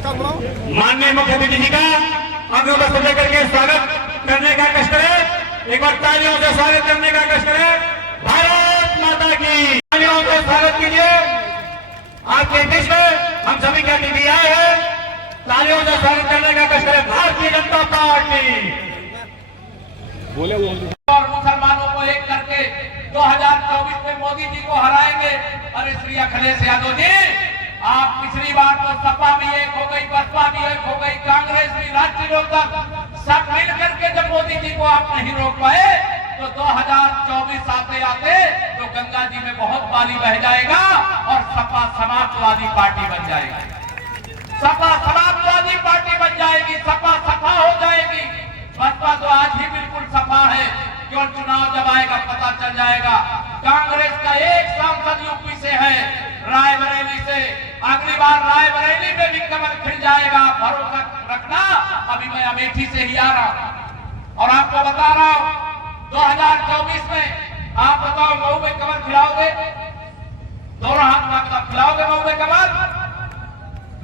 माननीय मुख्यमंत्री जी का अंगों पर सजा करके स्वागत करने का कष्ट करें। एक बार तालियों से स्वागत करने का कष्ट करें। भारत माता की तालियों से स्वागत कीजिए। आपके बीच में हम सभी के अतिथि आए हैं, तालियों से स्वागत करने का कष्ट करें। भारतीय जनता पार्टी बोले और मुसलमानों को एक करके 2024 में मोदी जी को हराएंगे। अरे श्री अखिलेश यादव जी, आप पिछली बार तो सपा भी एक हो गई, बसपा भी एक हो गई, कांग्रेस भी, राष्ट्रीय लोकदल सब मिल करके जब मोदी जी को आप नहीं रोक पाए तो 2024 आते आते तो गंगा जी में बहुत पानी बह जाएगा और सपा समाजवादी पार्टी बन जाएगी। सपा समाजवादी पार्टी बन जाएगी, सपा सफा हो जाएगी। बसपा तो आज ही बिल्कुल सफा है, केवल चुनाव जब आएगा पता चल जाएगा। कांग्रेस का एक सांसद यूपी से है, रायबरेली से। अगली बार रायबरेली में भी कमल खिल जाएगा, भरोसा रखना। अभी मैं अमेठी से ही आ रहा हूं और आपको बता रहा हूं 2024 में आप बताओ मऊ में कमल खिलाओगे? दोनों हाथ में खिलाओगे मऊ में कमल?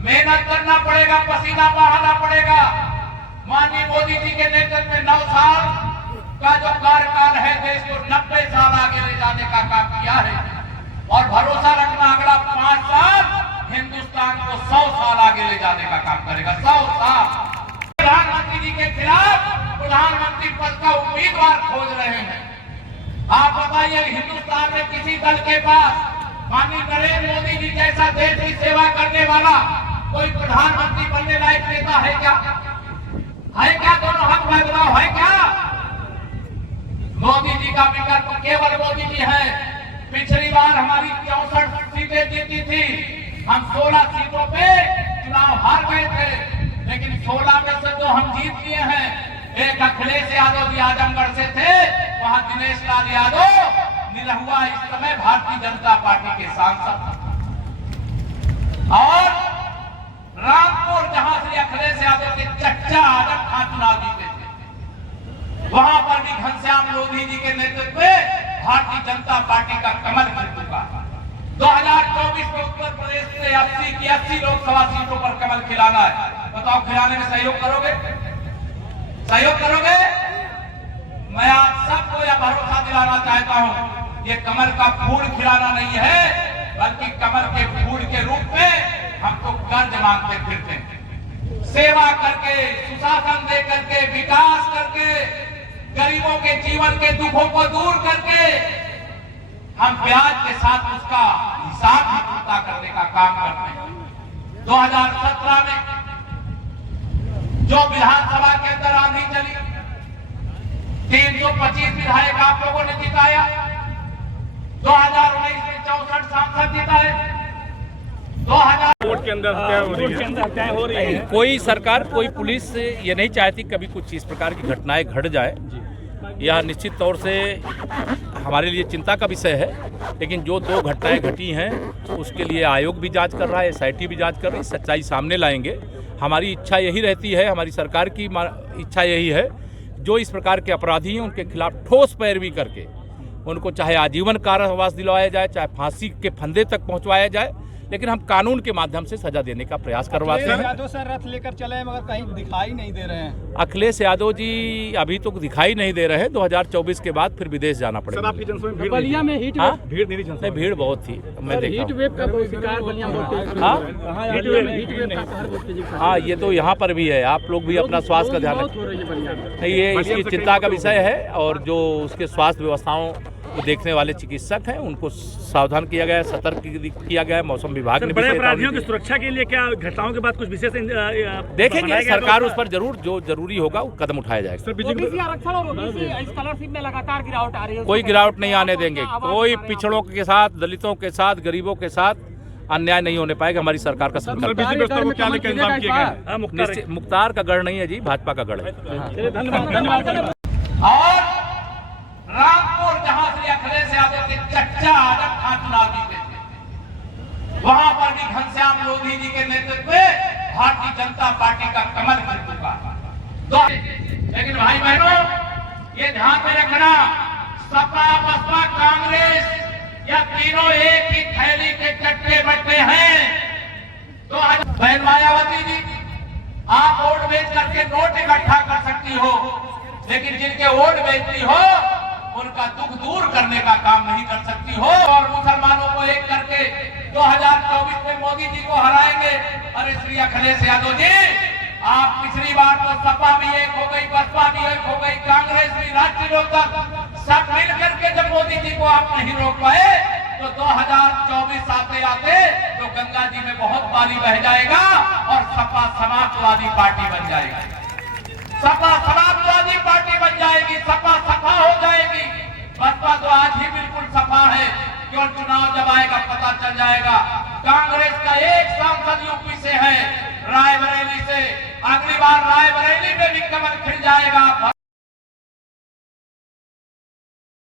मेहनत करना पड़ेगा, पसीना बहाना पड़ेगा। माननीय मोदी जी के नेतृत्व में 9 साल का जो कार्यकाल है देश को 90 साल आगे ले जाने का काम किया है और भरोसा रखना अगला 5 साल हिंदुस्तान को 100 साल आगे ले जाने का काम करेगा। 100 साल। प्रधानमंत्री जी के खिलाफ प्रधानमंत्री पद का उम्मीदवार खोज रहे हैं। आप बताइए हिंदुस्तान में किसी दल के पास माननीय नरेंद्र मोदी जी जैसा देश की सेवा करने वाला कोई प्रधानमंत्री बनने लायक नेता है क्या? है क्या? दोनों हक में बताओ, है क्या? मोदी जी का विकल्प केवल मोदी जी है। पिछली बार हमारी 64 सीटें जीती थी, हम 16 सीटों पे चुनाव हार गए थे, लेकिन 16 में से जो हम जीत लिए हैं, एक अखिलेश यादव जी आजमगढ़ से थे, वहां दिनेश लाल यादव निरहुआ इस समय भारतीय जनता पार्टी के सांसद, और रामपुर जहां से अखिलेश यादव के चच्चा आजम खान चुनाव जीते थे, वहां पर भी घनश्याम लोधी जी के नेतृत्व में भारतीय जनता पार्टी का कमल खिल चुका। 2024 में उत्तर प्रदेश से 80 की 80 लोकसभा सीटों पर कमल खिलाना है। बताओ खिलाने में सहयोग करोगे? सहयोग करोगे? मैं आप सबको यह भरोसा दिलाना चाहता हूं, ये कमल का फूल खिलाना नहीं है, बल्कि कमल के फूल के रूप में हम तो कर्ज मांगते फिरते हैं। सेवा करके, सुशासन दे करके, विकास करके, गरीबों के जीवन के दुखों को दूर करके हम ब्याज के साथ उसका हिसाब भी चुकता करने का काम करते हैं। 2017 में जो विधानसभा के अंदर आंधी चली, 325 विधायक आप लोगों ने जिताया। 2019 में 64 सांसद जिताए। 2000 वोट के अंदर तय हो रही है। कोई सरकार, कोई पुलिस ये नहीं चाहती कभी कुछ इस प्रकार की घटनाएं घट जाए। यह निश्चित तौर से हमारे लिए चिंता का विषय है, लेकिन जो 2 घटनाएं घटी हैं उसके लिए आयोग भी जांच कर रहा है, SIT भी जांच कर रही है, सच्चाई सामने लाएंगे। हमारी इच्छा यही रहती है, हमारी सरकार की इच्छा यही है, जो इस प्रकार के अपराधी हैं उनके खिलाफ ठोस पैरवी करके उनको चाहे आजीवन कारावास दिलवाया जाए, चाहे फांसी के फंदे तक पहुंचवाया जाए, लेकिन हम कानून के माध्यम से सजा देने का प्रयास करवाते हैं। यादव सर रथ लेकर चले मगर कहीं दिखाई नहीं दे रहे हैं। अखिलेश यादव जी अभी तो दिखाई नहीं दे रहे हैं। 2024 के बाद फिर विदेश जाना पड़ेगा। सर आपकी जनसभा में बलिया में भीड़ नहीं थी? नहीं, भीड़ बहुत थी। मैं देखा हाँ, ये तो यहाँ पर भी है। आप लोग भी अपना स्वास्थ्य का ध्यान रखें। नहीं, ये इसकी चिंता का विषय है और जो उसके स्वास्थ्य व्यवस्थाओं को देखने वाले चिकित्सक हैं उनको सावधान किया गया है, सतर्क किया गया है। मौसम विभाग ने बड़े अपराधियों की सुरक्षा के लिए क्या घटनाओं के बाद कुछ विशेष देखेंगे, सरकार उस पर जरूर जो जरूरी होगा वो कदम उठाया जाएगा। आरक्षण और स्कॉलरशिप में लगातार गिरावट आ रही है, कोई गिरावट नहीं आने देंगे। कोई पिछड़ों के साथ, दलितों के साथ, गरीबों के साथ अन्याय नहीं होने पाएगा। हमारी सरकार का संकल्प है। मुख्तार का गढ़ नहीं है जी, भाजपा का गढ़ है। धन्यवाद। और रामपुर जहां से अखिलेश यादव के चच्चा आजम खान चुनाव जीते थे, वहां पर भी घनश्याम लोधी जी के नेतृत्व में भारतीय जनता पार्टी का कमल खिल चुका। लेकिन भाई बहनों, ये ध्यान में रखना, सपा, बसपा, कांग्रेस या तीनों एक ही थैली के चट्टे बट्टे हैं। तो बहन मायावती जी बेच करके नोट इकट्ठा कर सकती हो, लेकिन जिनके वोट बेचती हो उनका दुख दूर करने का काम नहीं कर सकती हो। और मुसलमानों को एक करके 2024 में मोदी जी को हराएंगे। अरे श्री अखिलेश यादव जी, आप पिछली बार तो सपा भी एक हो गई, बसपा भी एक हो गई, कांग्रेस भी, राष्ट्रीय लोकदल सब मिल करके जब मोदी जी को आप नहीं रोक पाए तो 2024 आते आते तो गंगा जी में बहुत पानी बह जाएगा और सपा समाजवादी पार्टी बन जाएगी। सपा समाजवादी पार्टी बन जाएगी, सपा सफा हो जाएगी। बसपा तो आज ही बिल्कुल सफा है, केवल चुनाव जब आएगा पता चल जाएगा। कांग्रेस का एक सांसद यूपी से है, रायबरेली से। अगली बार रायबरेली में भी कमल खिल जाएगा।